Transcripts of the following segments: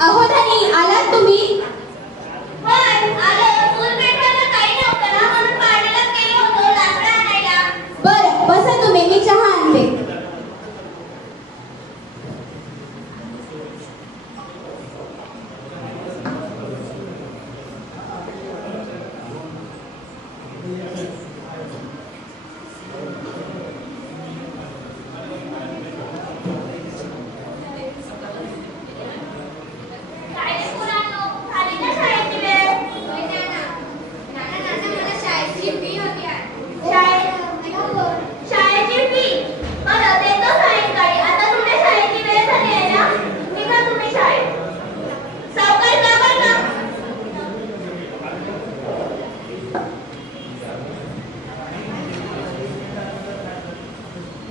अहो धनी, आलात तुम्ही? बरं, बसा तुम्ही, मी चहा आणते.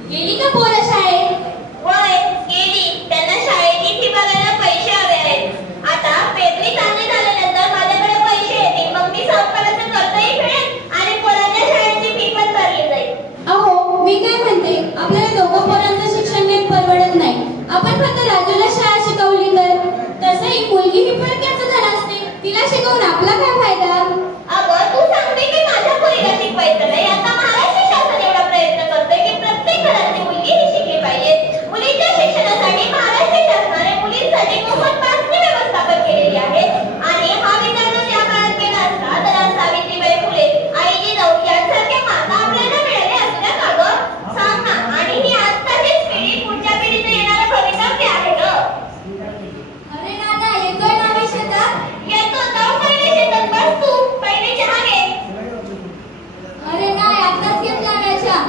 गेली का पोरं शाळेत? होय, गेली. त्यांना शाळेची फी भरायला पैसे हवे आहेत. आता पेरणी चांगली झाल्यानंतर माझ्याकडे पैसे येतील, मग मी सावकाराचं कर्जही फेडेन आणि पोरांच्या शाळेची फी पण भरली जाईल. अहो, मी काय म्हणते, आपल्याला दोघं पोरांचं शिक्षण नीट परवडत नाही. आपण फक्त राजूला शाळा शिकवली तर? तसंही मुलगी ही पडक्याचं धन असते, तिला शिकवून आपला काय फायदा? अगं, तू सांगते की माझ्या मुलीला शिकवायचं नाही. आता महाराष्ट्र शासन एवढा प्रयत्न करतोय की प्रत्येक घरातली मुलगी ही शिकली पाहिजे. मुलीच्या शिक्षणासाठी महाराष्ट्र शासनाने मुलींसाठी मोफत पासची व्यवस्था पण केलेली आहे. आणि हा विचार जर त्या काळात केला असता तर आज सावित्रीबाई फुले, आई जिजाऊ यांसारख्या माता आपल्याला मिळाल्या असत्या का गं? सांग ना. आणि ही आजकालचीच पिढी पुढच्या पिढीचं येणारं भवितव्य आहे गं. अरे नाना, येतोय ना मी शेतात? येतो, जाऊ पहिले शेतात बस तू. पहिले चहा घे. अरे नाही, आताच घेतला नाच्या.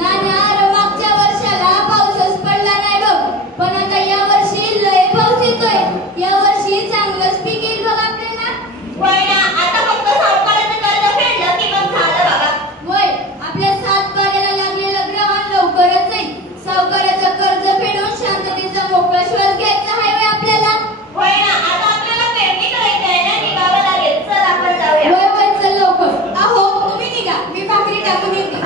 नाना, मागच्या वर्षाला पाऊसच पडला नाही बघ, पण आता या वर्षी लय पाऊस येतोय. या वर्षी चांगलंच पीक येईल बघ आपल्याला. वय ना, आता फक्त सावकाराचं कर्ज फेडलं की मग झालं बाबा. वय, आपल्या 7 बाऱ्याला लागलेलं ग्रहण लवकरच येईल. सावकाराचं कर्ज फेडून शांततेचा मोकळा श्वास घ्यायचा आहे आपल्याला. वय ना, आता आपल्याला पेरणी करायची आहे ना, निघावं लागेल. चल आपण जाऊया. वय वय, चल लवकर. अहो, तुम्ही निघा, मी भाकरी टाकून येते.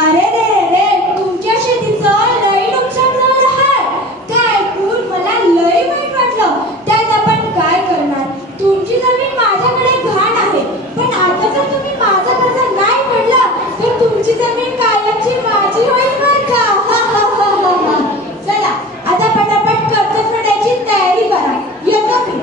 अरे रे रे रे, तुमच्या शेतीचं लई नुकसान झालं आहे. ते ऐकून मला लई वाईट वाटलं. त्यात आपण काय करणार? तुमची जमीन माझ्याकडे घाण आहे, पण आता जर तुम्ही माझा कर्ज नाही फेडला तर तुमची जमीन कायमची माझी होईल बरं का? चला, आता पटापट कर्ज फेडायची तयारी करा. येतो मी.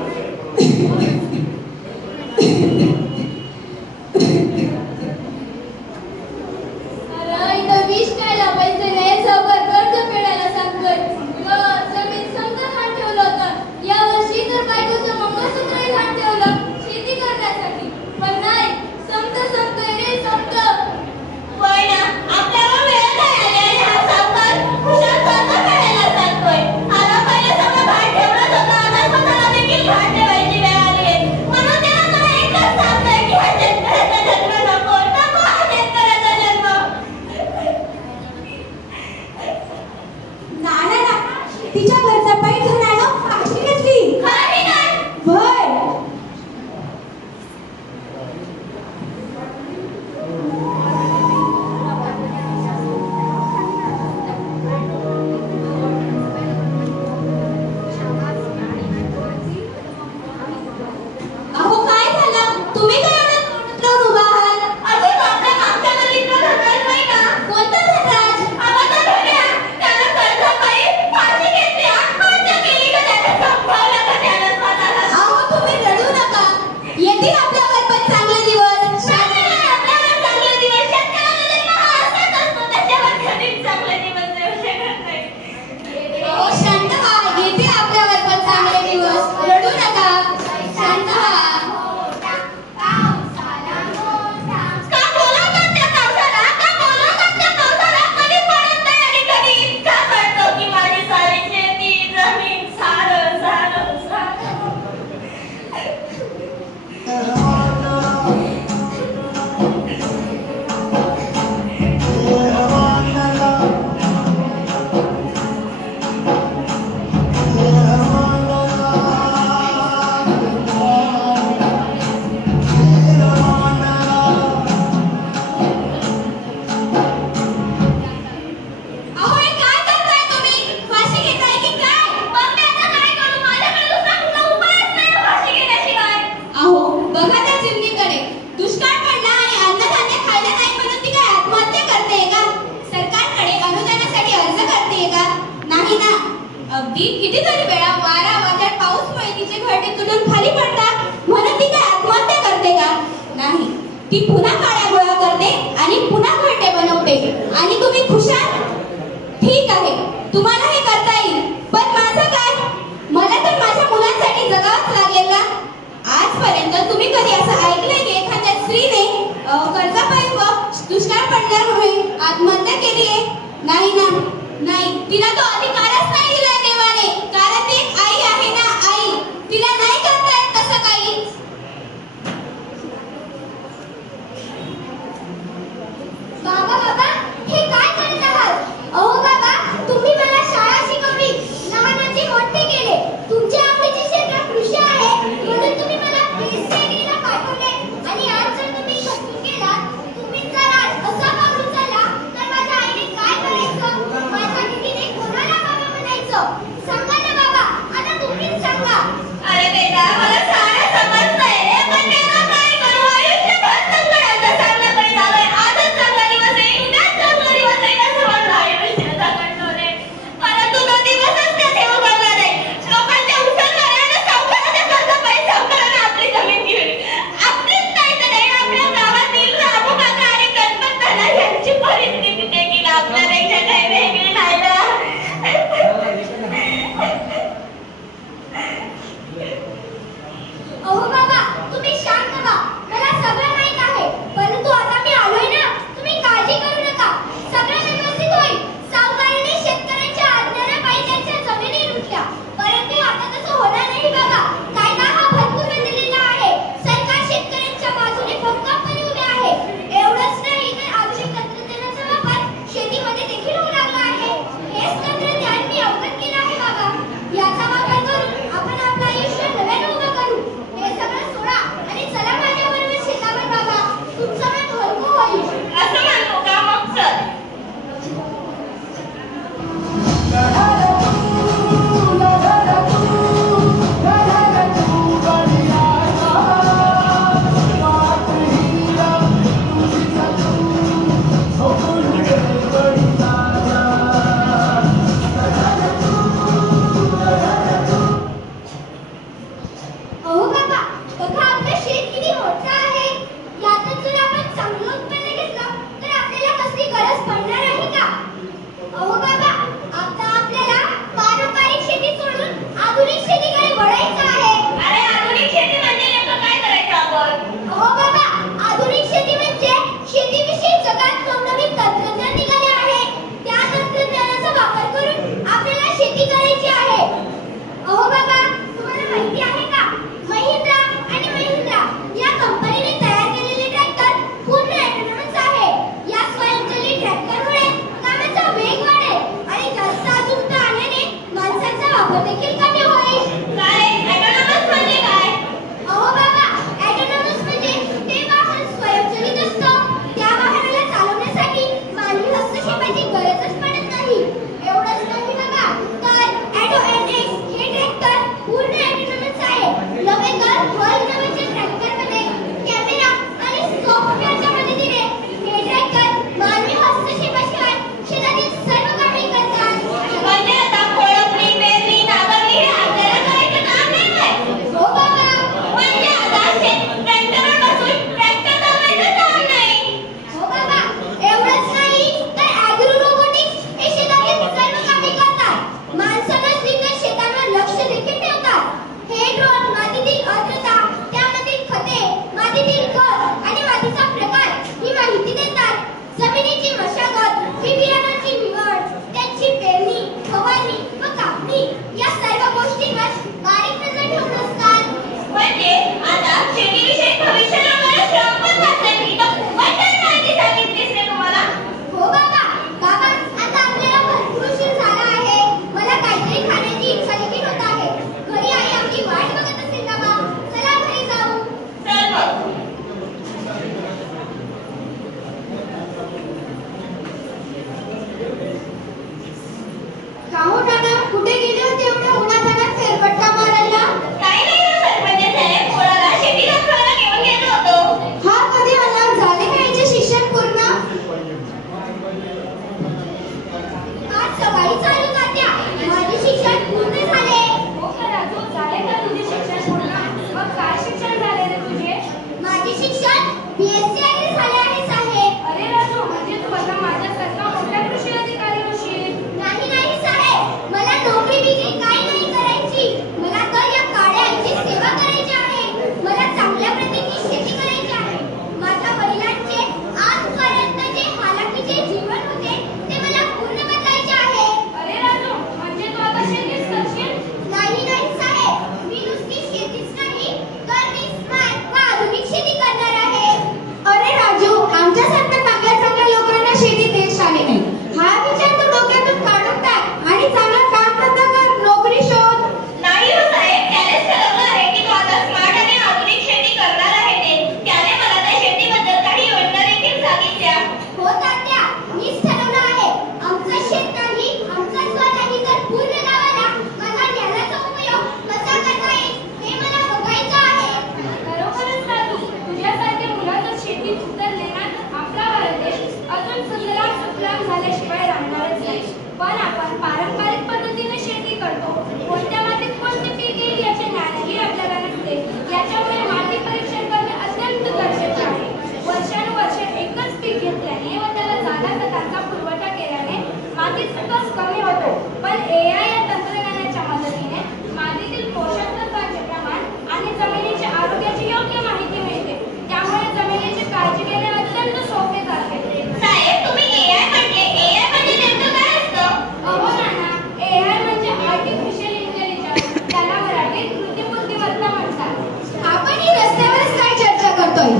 येतील आपल्यावर पण चांगले दिवस. आपल्यावर चांगले दिवस. शेतकऱ्याचा जन्म हा असाच असतो. त्याच्यावर कधीच चांगले दिवस येऊ शकत नाही. अहो शांत व्हा, येतील आपल्यावर पण चांगले दिवस. रडू नका, शांत व्हा. का बोलवतात त्या पावसाला? का बोलवतात त्या पावसाला? कधी पडत नाही आणि कधी इतका पडतो की माझी सारी शेती जमीन सारं सारं सारं. अहो हे काय करताय तुम्ही? फाशी घेताय की काय? मग मी आता काय करू? माझ्याकडे दुसरा कुठला उपायच नाही फाशी घेण्याशिवाय. अहो बघा त्या चिमणीकडे. दुष्काळ पडला आणि अन्नधान्य खायला नाही म्हणून ती काय आत्महत्या करते का? सरकारकडे अनुदानासाठी अर्ज करते का? नाही ना. अगदी कितीतरी वेळा वारा वादळ पाऊसमुळे तिचे घरटे तुटून खाली पडतात म्हणून ती काय आत्महत्या करते का? नाही. ती पुन्हा काड्या गोळा करते आणि पुन्हा घरटे बनवते आणि तुम्ही खुशाल. ठीक आहे, तुम्हाला हे करता येईल, पण माझं काय? मला तर माझ्या मुलांसाठी जगावंच लागेल ना. आजपर्यंत तुम्ही कधी असं ऐकलंय की एखाद्या स्त्रीने कर्जापायी व दुष्काळ पडल्यामुळे आत्महत्या केली आहे? नाही ना. नाही, तिला तो अधिकारच नाही दिला देवाने, कारण ती एक आई आहे ना, आई. तिला नाही करता येत तसं काही. बाबा बाबा हे काय करत आहात? अहो बाबा तुम्ही मला शाळा शिकवली, लहानाचे मोठे केले, तुमच्या आवडीचे क्षेत्र कृषी आहे म्हणून तुम्ही मला प्रेसला पाठवले आणि आज जर तुम्ही खचून गेलात, तुम्ही जर आज असा पाऊल उचलला तर माझ्या आईने काय करायचं? माझ्या दिदीने कोणाला बाबा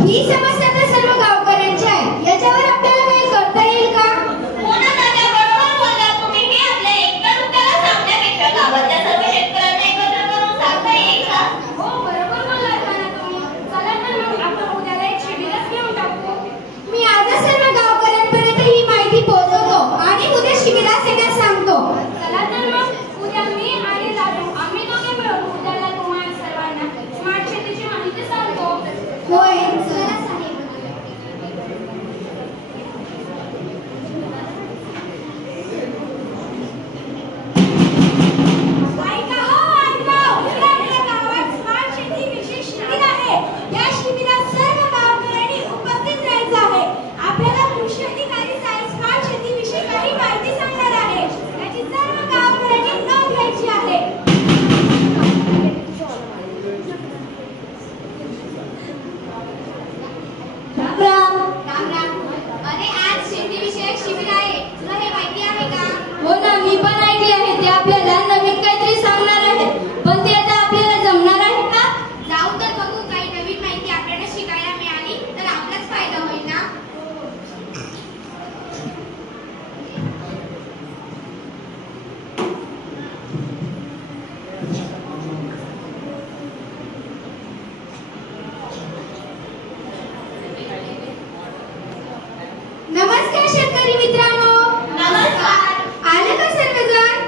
ही समस्या तर सर्व गावकऱ्यांची आहे. याच्यावर आपल्याला काही करता येईल का? हो ना दादा, बरोबर बोलला तुम्ही. हे आपल्या एकट्या दुसऱ्याला सांगण्यापेक्षा गावातल्या सर्व शेतकऱ्यांना एकत्र करून सांगता येईल का? हो, बरोबर बोललात ना तुम्ही. चला तर मग आपण उद्याला एक शिबिरच घेऊन टाकू. मी आजच सर्व गावकऱ्यांपर्यंत ही माहिती पोहोचवतो आणि उद्या शिबिरात येण्यास सांगतो. चला तर मग उद्या मी आणि राजू आम्ही दोघे मिळून उद्याला तुम्हाला सर्वांना स्मार्ट शेतीची माहिती सांगतो. होय, चला साहेब. ऐका हो, ऐका. उद्या आपल्या गावात स्मार्ट शेती विशेष शिबिर आहे. या शिबिरात सर्व गावकऱ्यांनी उपस्थित राहायचं आहे. आपल्याला कृषी अधिकारी साहेब स्मार्ट शेतीविषयी काही माहिती सांगणार आहे. याची सर्व गावकऱ्यांनी नोंद घ्यायची आहे. राम राम. अरे, आज शेतीविषयक शिबिर आहे. तुला हे माहिती आहे का? हो ना, मी पण ऐकले आहे. ते आपल्याला नवीन काहीतरी सांगणार आहेत. पण ते आता आपल्याला जमणार आहे का? जाऊ तर बघू. काही नवीन माहिती आपल्याला शिकायला मिळाली तर आपलाच फायदा होईल ना. नमस्कार शेतकरी मित्रांनो. नमस्कार. आले का सर्वजण?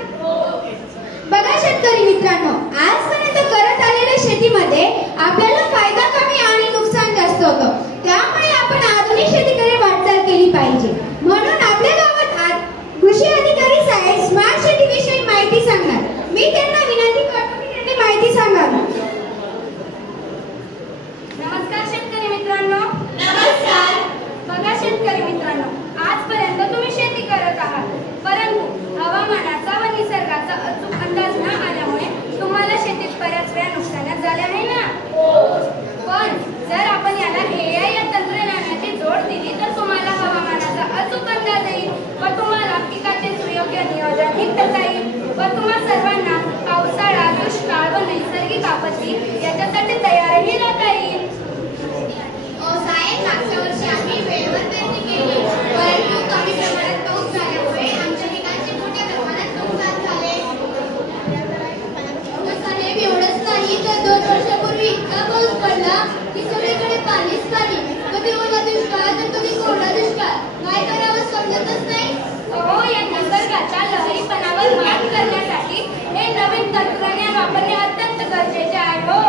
बघा शेतकरी मित्रांनो, आजपर्यंत करत आलेल्या शेतीमध्ये आपल्याला फायदा कमी आणि नुकसान जास्त होतं. त्यामुळे आपण आधुनिक शेतीकडे वाटचाल केली पाहिजे. म्हणून आपल्या गावात आज कृषी अधिकारी साहेब स्मार्ट शेतीविषयी माहिती सांगणार. मी त्यांना विनंती करतो की त्यांनी माहिती सांगावी. नमस्कार शेतकरी मित्रांनो. नमस्कार. बघा शेतकरी मित्रांनो, आजपर्यंत तुम्ही शेती करत आहात, परंतु हवामानाचा व निसर्गाचा अचूक अंदाज न आल्यामुळे तुम्हाला शेतीत बऱ्याच वेळा नुकसानच झाले आहे ना. पण जर आपण याला AI या तंत्रज्ञानाची जोड दिली तर तुम्हाला हवामानाचा अचूक अंदाज येईल व तुम्हाला पिकाचे सुयोग्य नियोजनही करता येईल व तुम्हा सर्वांना पावसाळा, दुष्काळ व नैसर्गिक आपत्ती याच्यासाठी तयारही राहता येईल. साहेब, मागच्या वर्षी आम्ही वेळेवर पेरणी केली, परंतु कमी प्रमाणात पाऊस झाल्यामुळे आमच्या पिकांचे मोठ्या प्रमाणात नुकसान झाले. साहेब, एवढंच नाही तर 2 वर्षापूर्वी इतका पाऊस पडला की सगळीकडे पाणीच पाणी. कधी ओला दुष्काळ तर कधी कोरडा दुष्काळ. काय करावं समजतच नाही. हो, या निसर्गाच्या लहरीपणावर मात करण्यासाठी हे नवीन तंत्रज्ञान वापरणे अत्यंत गरजेचे आहे. हो,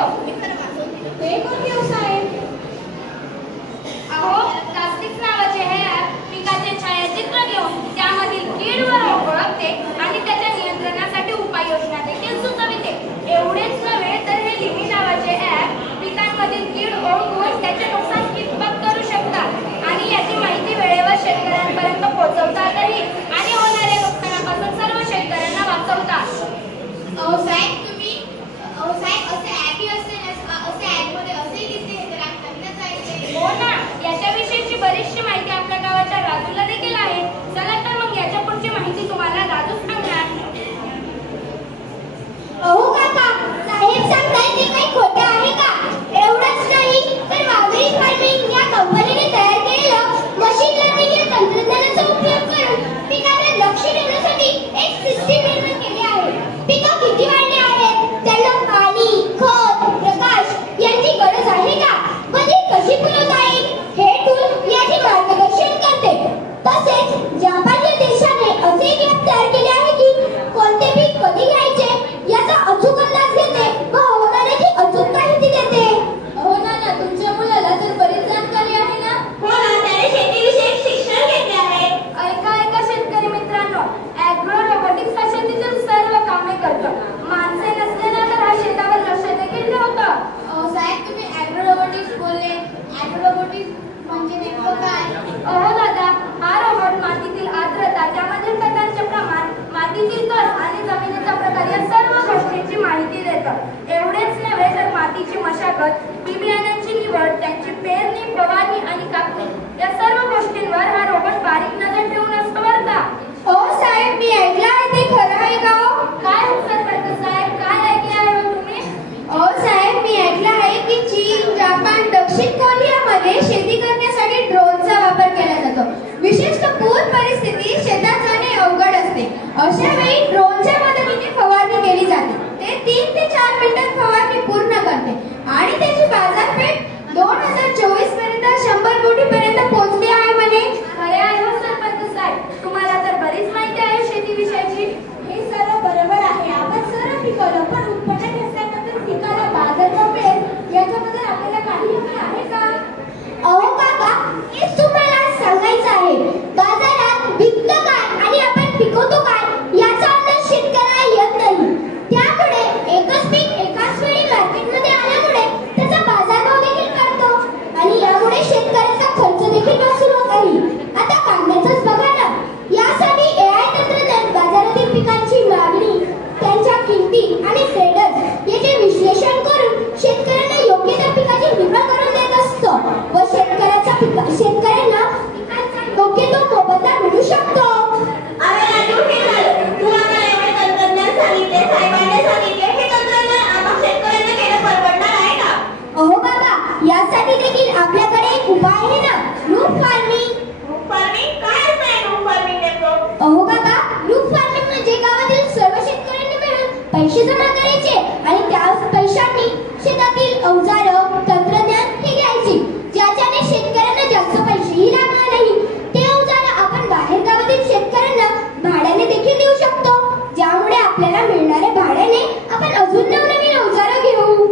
हे कोणते हो साहेब? अहो, प्लास्टिक नावाचे हे ॲप पिकाचे छायाचित्र घेऊन त्यामधील कीड व रोग ओळखते आणि त्याच्या नियंत्रणासाठी उपाययोजना देखील सुचविते. एवढेच नव्हे तर हे लिमी नावाचे ॲप पिकांमधील कीड ओळखून त्याचे नुकसान कितपत करू शकतात आणि याची माहिती वेळेवर शेतकऱ्यांपर्यंत पोहोचवतातही आणि होणाऱ्या नुकसानापासून सर्व शेतकऱ्यांना वाचवतात. साहेब, असे ॲपही असते ना, असे ॲपमध्ये असेही दिसते तर नवीनच आहे. हो ना, याच्याविषयीची बरीचशी माहिती आपल्या गावाच्या राजूला देखील आहे. चला तर मग याच्या पुढची माहिती तुम्हाला राजू सांगणार. अहो काका, साहेब सांगताय ते काही खोटं आहे का? एवढंच नाही तर वावरी फार्मिंग या कंपनीने तयार केलेलं मशीन लर्निंग या तंत्रज्ञानाचा उपयोग करून पिकाला लक्ष देण्यासाठी एक सिस्टीम निर्माण केली आहे. पिकं किती वाढले आहेत, त्यांना पाणी, खत, प्रकाश यांची गरज आहे का व ती कशी पुरवता येईल हे टूल याचे मार्गदर्शन करते. तसेच जपान या देशाने असे एक ॲप तयार केले आहे की कोणते पीक कधी घ्यायचे याचा अचूक अंदाज घेते व हवामानाची अचूक माहिती देते. हो ना, तुमच्या मुलाला तर बरीच जानकारी आहे ना. हो ना, त्याने शेतीविषयक शिक्षण घेतले आहे. ऐका शेतकरी मित्रांनो, ॲग्रो रोबोटिक्स हा शेतीतील सर्व कामे करतो. माणसे नसले ना तर हा शेतावर लक्ष देखील ठेवतं. साहेब, तुम्ही ॲग्रो रोबोटिक्स बोलले. ॲग्रो रोबोटिक्स म्हणजे नेमकं काय? अहो दादा, हा रोबोट मातीतील आर्द्रता, त्यामधील खतांचे प्रमाण, मातीतील कस आणि जमिनीचा प्रकार या सर्व गोष्टींची माहिती देतं. एवढेच नव्हे तर मातीची मशागत, बी बियाण्यांची निवड, त्यांची पेरणी, फवारणी आणि कापणी या सर्व गोष्टींवर हा रोबोट बारीक नजर ठेवून असतो बरं का. हो साहेब, मी ऐकलं आहे. ते खरं आहे का? काय उत्तर करतो साहेब, काय ऐकले आहे तुम्ही? हो साहेब, मी ऐकलं आहे की चीन, जपान, दक्षिण कोरियामध्ये अशा वेळी ड्रोनच्या मदतीने फवारणी केली जाते. ते 3 ते 4 मिनिटात फवारणी पूर्ण करते आणि त्याची बाजारपेठ 2024 पर्यंत 100 कोटी पर्यंत पोहोचली आहे म्हणे. अरे आहे हो सरपंच साहेब, तुम्हाला तर बरीच माहिती आहे शेतीविषयीची. हे सर्व बरोबर आहे. आपण सर्व पिकवलं, पण उत्पन्न घेतल्यानंतर पिकाला बाजारभाव मिळेल याच्याबद्दल आपल्याला काही हमी आहे का? अहो काका, हेच तुम्हाला सांगायचं आहे. बाजारात विकतं काय आणि आपण पिकवतो काय याचा अंदाज शेतकऱ्याला येत नाही. त्यामुळे एकच पीक एकाच वेळी मार्केटमध्ये आल्यामुळे त्याचा बाजारभाव देखील कळतो आणि यामुळे शेतकऱ्याचा खर्च देखील वसूल होत आहे. आता कांद्याचंच बघा ना. यासाठी AI तंत्रज्ञान बाजारातील पिकांची मागणी, त्यांच्या किमती आणि ट्रेडर्स याचे विश्लेषण करून शेतकऱ्यांना योग्य त्या पिकाची निवड करून देत असतं व शेतकऱ्यांना योग्य तो मोबदला मिळू शकतो. अरे राजू, हे झालं. तू आम्हाला एवढे तंत्रज्ञान सांगितले, साहेबांनी सांगितले. हे तंत्रज्ञान आम्हाला शेतकऱ्यांना घेणं परवडणार आहे का? अहो बाबा, यासाठी देखील आपल्याकडे एक उपाय आहे ना, लूप फार्मिंग. Loop farming? काय असतं लूप फार्मिंग नेमकं? अहो बाबा, लूप फार्मिंग म्हणजे गावातील सर्व शेतकऱ्यांनी मिळून पैसे जमा करायचे आणि त्या पैशांनी शेतातील अवजारं, तंत्रज्ञान हे घ्यायचे, ज्याच्याने शेतकऱ्यांना जास्त पैसेही लागणार नाही. ते अवजारं आपण बाहेर गावातील शेतकऱ्यांना भाड्याने देखील देऊ शकतो, ज्यामुळे आपल्याला मिळणाऱ्या भाड्याने आपण अजून नवनवीन अवजारं घेऊ.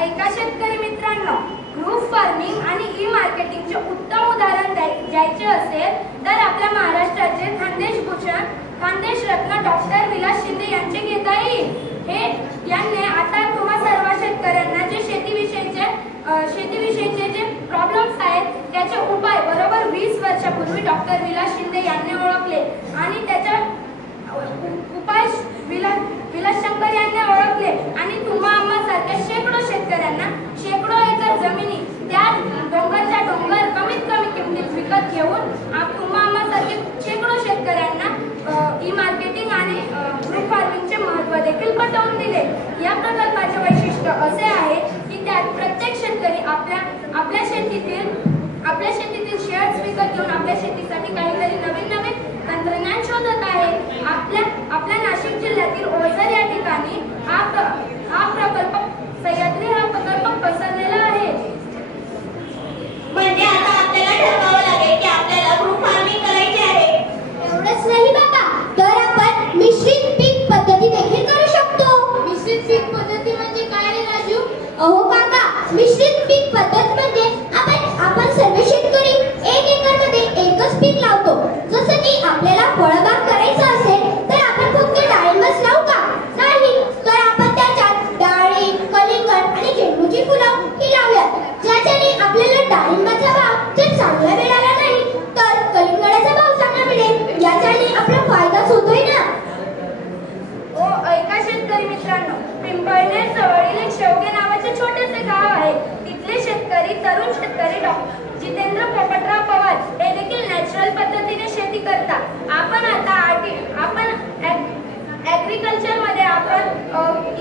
ऐका शेतकरी मित्रांनो, ग्रुप फार्मिंग आणि ई मार्केटिंगचे उत्तम उदाहरण द्यायचे असेल तर आपल्या महाराष्ट्राचे खानदेश रत्न डॉक्टर विलास शिंदे यांचे घेता येईल. हे यांनी आता तुम्हा सर्व शेतकऱ्यांना जे शेतीविषयीचे जे प्रॉब्लेम्स आहेत त्याचे उपाय बरोबर 20 वर्षापूर्वी डॉक्टर विलास शिंदे यांनी ओळखले आणि त्याच्या उपाय विलास शंकर यांनी ओळखले आणि तुम्हा आम्हासारख्या शेकडो शेतकऱ्यांना शेकडो एकर जमिनी त्या डोंगरच्या डोंगर कमीत कमी किमतीत विकत घेऊन तुम्हा आम्हासारखे शेकडो शेतकऱ्यांना ई मार्केटिंग आणि ग्रुप फार्मिंगचे महत्त्व देखील पटवून दिले. या प्रकल्पाचे वैशिष्ट्य असे आहे की त्यात प्रत्येक शेतकरी आपल्या शेतीतील शेअर्स विकत घेऊन आपल्या शेतीसाठी काहीतरी नवीन तंत्रज्ञान शोधत आहे. आपल्या नाशिक जिल्ह्यातील ओझर या ठिकाणी सह्याद्री हा प्रकल्प पसरलेला आहे. म्हणजे आता आपल्याला ठरवावं लागेल की आपल्याला ग्रुप फार्मिंग करायची आहे. एवढंच नाही बाबा, तर आपण मिश्रित पीक पद्धती देखील करू शकतो. मिश्रित पीक पद्धती म्हणजे काय रे राजू? अहो काका, मिश्रित पीक पद्धत म्हणजे आपण सर्व शेतकरी 1 एकरमध्ये एकच पीक लावतो. जसं की आपल्याला फळबाग करायचं असेल तर आपण फक्त डाळिंबच लावू का? नाही, तर आपण त्याच्यात डाळिंब, कलिंगड आणि झेंडूची फुलं ही लावूयात, ज्याच्याने आपल्याला डाळिंबाचा भाव जर चांगला मिळाला नाही तर कलिंगडाचा भाव चांगला मिळेल. याच्याने आपला फायदाच होतोय ना. ऐका शेतकरी मित्रांनो, पिंपळनेर जवळील एक शेवगे नावाचे छोटेसे गाव आहे. तिथले तरुण शेतकरी जितेंद्र पोपटराव पवार हे देखील नॅचरल पद्धतीने शेती करतात. आपण ऍग्रिकल्चर मध्ये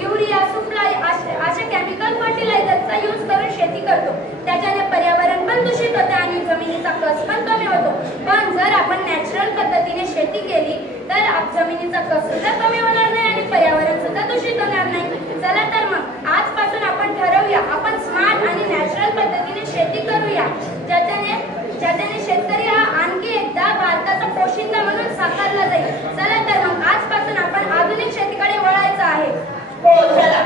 युरिया, सुफ्लाई अशा केमिकल फर्टिलायझरचा यूज करून शेती करतो. त्याच्याने पर्यावरण पण दूषित होते आणि जमिनीचा कस पण कमी होतो. पण जर आपण नॅचरल पद्धतीने शेती केली तर जमिनीचा कस सुद्धा कमी होणार नाही आणि पर्यावरण सुद्धा दूषित होणार नाही. चला तर मग आजपासून आपण ठरवूया, आपण स्मार्ट आणि नॅचरल पद्धतीने शेती करूया, ज्याच्याने शेतकरी हा आणखी एकदा भारताचा पोशिंदा म्हणून साकारला जाईल. चला तर मग आजपासून आपण आधुनिक शेतीकडे वळायचं आहे. हो, चला.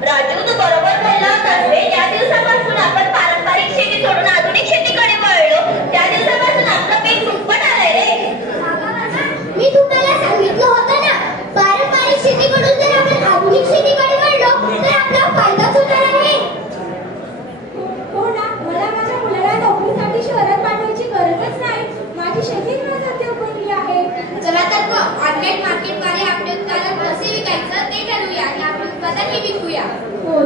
राजू, तू बरोबर बोलला होतास रे. ज्या दिवसापासून आपण पारंपरिक शेती सोडून आधुनिक शेतीकडे वळलो त्या दिवसापासून आपलं पीक दुप्पट आलंय रे. मी तुम्हाला सांगितलं होतं ना, पारंपरिक शेतीकडून जर आपण आधुनिक शेतीकडे वळलो तर आपला फायदाच होणार आहे. हो ना, मला माझ्या मुलाला नोकरीसाठी शहरात पाठवायची गरजच नाही. माझी शेतीच माझा बनली आहे. चला तर मग ऑनलाईन मार्केटद्वारे आपले उत्पादन कसे विकायचं ते ठरवूया आणि आपले उत्पादन हे विकूया. हो.